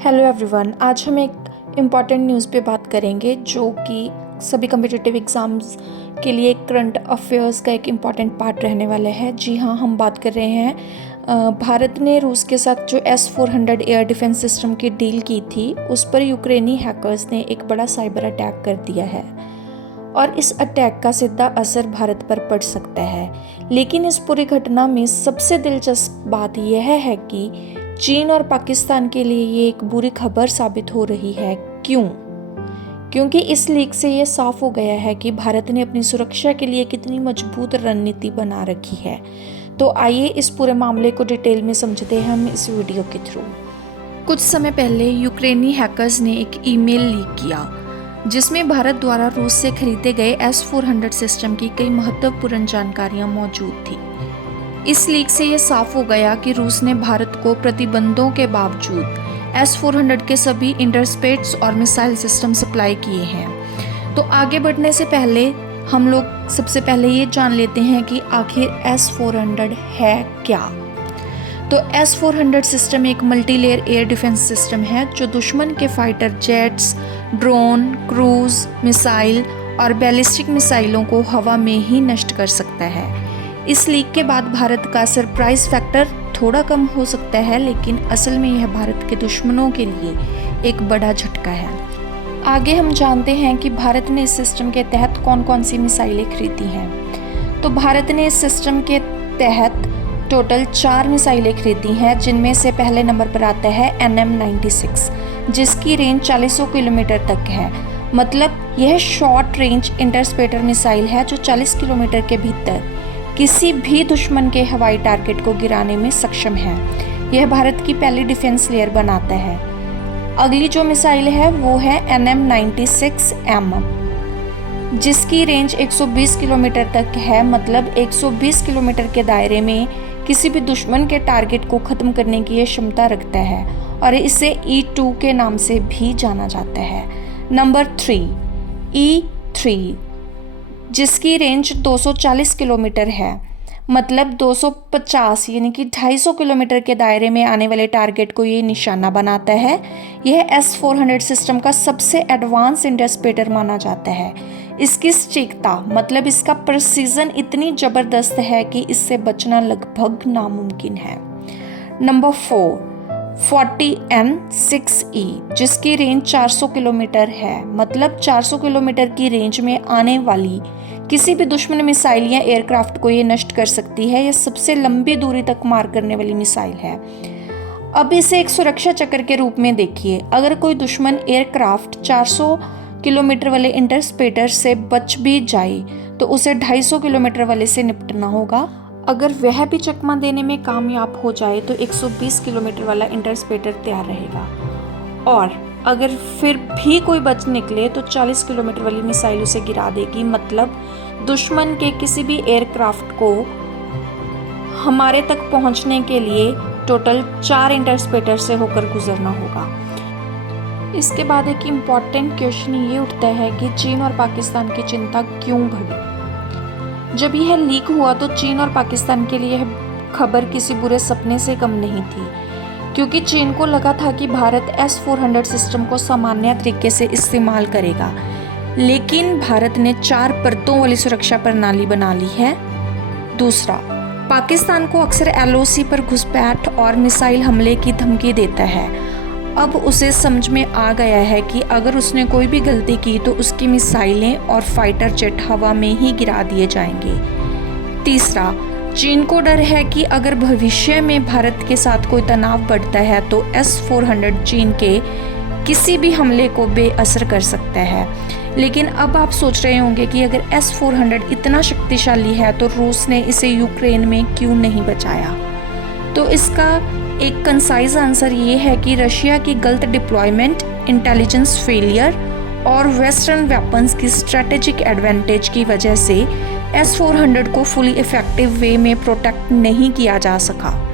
Hello everyone, आज हम एक इम्पॉर्टेंट न्यूज़ पे बात करेंगे जो कि सभी कम्पिटिटिव एग्ज़ाम्स के लिए करंट अफेयर्स का एक इम्पॉर्टेंट पार्ट रहने वाला है। जी हाँ, हम बात कर रहे हैं भारत ने रूस के साथ जो S-400 एयर डिफेंस सिस्टम की डील की थी, उस पर यूक्रेनी हैकर्स ने एक बड़ा साइबर अटैक कर दिया है और इस अटैक का सीधा असर भारत पर पड़ सकता है। लेकिन इस पूरी घटना में सबसे दिलचस्प बात यह है कि चीन और पाकिस्तान के लिए ये एक बुरी खबर साबित हो रही है। क्यों? क्योंकि इस लीक से ये साफ हो गया है कि भारत ने अपनी सुरक्षा के लिए कितनी मजबूत रणनीति बना रखी है। तो आइए इस पूरे मामले को डिटेल में समझते हैं हम इस वीडियो के थ्रू। कुछ समय पहले यूक्रेनी हैकर्स ने एक ईमेल लीक किया जिसमें भारत द्वारा रूस से खरीदे गए S-400 सिस्टम की कई महत्वपूर्ण जानकारियां मौजूद थी। इस लीक से ये साफ हो गया कि रूस ने भारत को प्रतिबंधों के बावजूद S-400 के सभी इंटरस्पेस और मिसाइल सिस्टम सप्लाई किए हैं। तो आगे बढ़ने से पहले हम लोग सबसे पहले ये जान लेते हैं कि आखिर S-400 है क्या। तो S-400 सिस्टम एक मल्टीलेयर एयर डिफेंस सिस्टम है जो दुश्मन के fighter jets, drone, cruise missile और बैलिस्टिक मिसाइलों को हवा में ही नष्ट कर सकता है। इस लीक के बाद भारत का सरप्राइज फैक्टर थोड़ा कम हो सकता है, लेकिन असल में यह भारत के दुश्मनों के लिए एक बड़ा झटका है। आगे हम जानते हैं कि भारत ने इस सिस्टम के तहत कौन कौन सी मिसाइलें खरीदी हैं। तो भारत ने इस सिस्टम के तहत टोटल 4 मिसाइलें खरीदी हैं, जिनमें से पहले नंबर पर आता है NM96, जिसकी रेंज 400 किलोमीटर तक है। मतलब यह शॉर्ट रेंज इंटरस्पेटर मिसाइल है जो 40 किलोमीटर के भीतर किसी भी दुश्मन के हवाई टारगेट को गिराने में सक्षम है। यह भारत की पहली डिफेंस लेयर बनाता है। अगली जो मिसाइल है वो है NM96M, जिसकी रेंज 120 किलोमीटर तक है। मतलब 120 किलोमीटर के दायरे में किसी भी दुश्मन के टारगेट को खत्म करने की यह क्षमता रखता है और इसे E2 के नाम से भी जाना जाता है। नंबर 3 E3, जिसकी रेंज 240 किलोमीटर है। मतलब 250 यानी कि 250 किलोमीटर के दायरे में आने वाले टारगेट को ये निशाना बनाता है। यह S-400 सिस्टम का सबसे एडवांस इंटरस्पेटर माना जाता है। इसकी सटीकता मतलब इसका प्रिसीजन इतनी ज़बरदस्त है कि इससे बचना लगभग नामुमकिन है। नंबर 4 40N6E, जिसकी रेंज 400 किलोमीटर है। मतलब 400 किलोमीटर की रेंज में आने वाली किसी भी दुश्मन मिसाइल या एयरक्राफ्ट को ये नष्ट कर सकती है। यह सबसे लंबी दूरी तक मार करने वाली मिसाइल है। अब इसे एक सुरक्षा चक्र के रूप में देखिए। अगर कोई दुश्मन एयरक्राफ्ट 400 किलोमीटर वाले इंटरस्पेटर से बच भी जाए तो उसे 250 किलोमीटर वाले से निपटना होगा। अगर वह भी चकमा देने में कामयाब हो जाए तो 120 किलोमीटर वाला इंटरस्पेटर तैयार रहेगा, और अगर फिर भी कोई बच निकले तो 40 किलोमीटर वाली मिसाइल उसे गिरा देगी। मतलब दुश्मन के किसी भी एयरक्राफ्ट को हमारे तक पहुंचने के लिए टोटल 4 इंटरस्पेटर से होकर गुजरना होगा। इसके बाद एक इम्पॉर्टेंट क्वेश्चन ये उठता है कि चीन और पाकिस्तान की चिंता क्यों बढ़ी। जब यह लीक हुआ तो चीन और पाकिस्तान के लिए यह खबर किसी बुरे सपने से कम नहीं थी, क्योंकि चीन को लगा था कि भारत S-400 सिस्टम को सामान्य तरीके से इस्तेमाल करेगा। लेकिन भारत ने 4 परतों वाली सुरक्षा प्रणाली बना ली है। दूसरा, पाकिस्तान को अक्सर LOC पर घुसपैठ और मिसाइल हमले की धमकी देता है। अब उसे समझ में आ गया है कि अगर उसने कोई भी गलती की तो उसकी मिसाइलें और फाइटर जेट हवा में ही गिरा दिए जाएंगे। तीसरा, चीन को डर है कि अगर भविष्य में भारत के साथ कोई तनाव बढ़ता है तो S-400 चीन के किसी भी हमले को बेअसर कर सकता है। लेकिन अब आप सोच रहे होंगे कि अगर S-400 इतना शक्तिशाली है तो रूस ने इसे यूक्रेन में क्यों नहीं बचाया। तो इसका एक कंसाइज आंसर ये है कि रशिया की गलत डिप्लॉयमेंट, इंटेलिजेंस फेलियर और वेस्टर्न वेपन्स की स्ट्रेटेजिक एडवांटेज की वजह से S-400 को फुली इफेक्टिव वे में प्रोटेक्ट नहीं किया जा सका।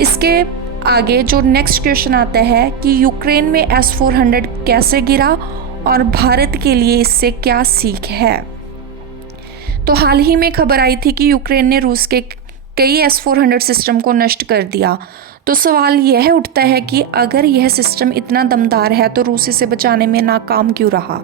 इसके आगे जो नेक्स्ट क्वेश्चन आता है कि यूक्रेन में S-400 कैसे गिरा और भारत के लिए इससे क्या सीख है। तो हाल ही में खबर आई थी कि यूक्रेन ने रूस के कई S-400 सिस्टम को नष्ट कर दिया। तो सवाल यह उठता है कि अगर यह सिस्टम इतना दमदार है तो रूस इसे बचाने में नाकाम क्यों रहा।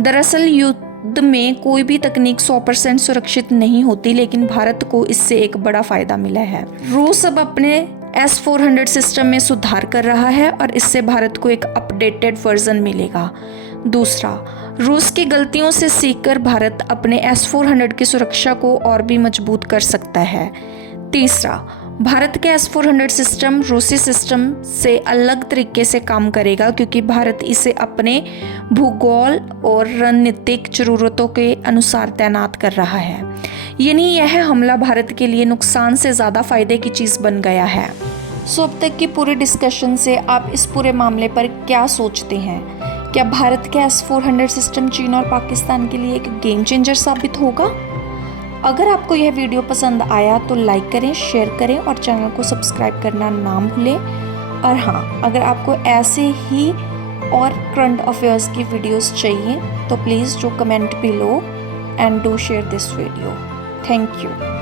दरअसल युद्ध में कोई भी तकनीक 100% सुरक्षित नहीं होती, लेकिन भारत को इससे एक बड़ा फायदा मिला है। रूस अब अपने S-400 सिस्टम में सुधार कर रहा है और इससे भारत को एक अपडेटेड वर्जन मिलेगा। दूसरा, रूस की गलतियों से सीखकर भारत अपने S-400 की सुरक्षा को और भी मजबूत कर सकता है। तीसरा, भारत के S-400 सिस्टम रूसी सिस्टम से अलग तरीके से काम करेगा, क्योंकि भारत इसे अपने भूगोल और रणनीतिक ज़रूरतों के अनुसार तैनात कर रहा है। यानी यह हमला भारत के लिए नुकसान से ज़्यादा फायदे की चीज़ बन गया है। अब तक की पूरी डिस्कशन से आप इस पूरे मामले पर क्या सोचते हैं? क्या भारत के S-400 सिस्टम चीन और पाकिस्तान के लिए एक गेम चेंजर साबित होगा? अगर आपको यह वीडियो पसंद आया तो लाइक करें, शेयर करें और चैनल को सब्सक्राइब करना ना भूलें। और हाँ, अगर आपको ऐसे ही और करंट अफेयर्स की वीडियोस चाहिए तो please do comment below and do share this video. Thank you.